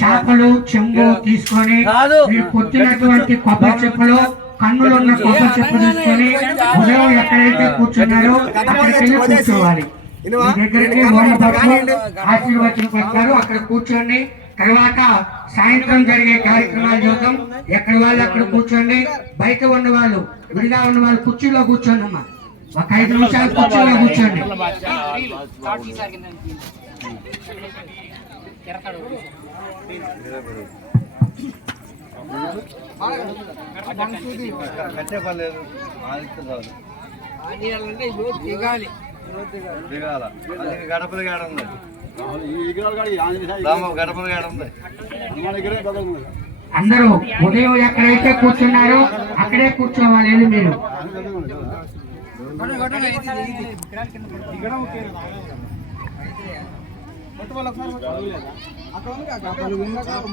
చేపలు చెంబు తీసుకొని మీరు కొట్టినటువంటి కొబ్బరి చెప్పులు కన్నులు ఉన్న కొబ్బరి చెప్పు తీసుకొని ఉదయం ఎక్కడైతే కూర్చున్నారో అక్కడికి వెళ్ళి కూర్చోవాలి. దగ్గరికి ఆశీర్వచనం పడతారు, అక్కడ కూర్చోండి. తర్వాత సాయంత్రం జరిగే కార్యక్రమాలు చూద్దాం. ఎక్కడ వాళ్ళు అక్కడ కూర్చోండి. బయట ఉన్న వాళ్ళు విడిగా ఉన్న వాళ్ళు కుర్చీలో కూర్చోండి అమ్మా. ఒక 5 నిమిషాలు కుర్చీలో కూర్చోండి. అందరూ ఉదయం ఎక్కడైతే కూర్చున్నారో అక్కడే కూర్చోవాలి. మీరు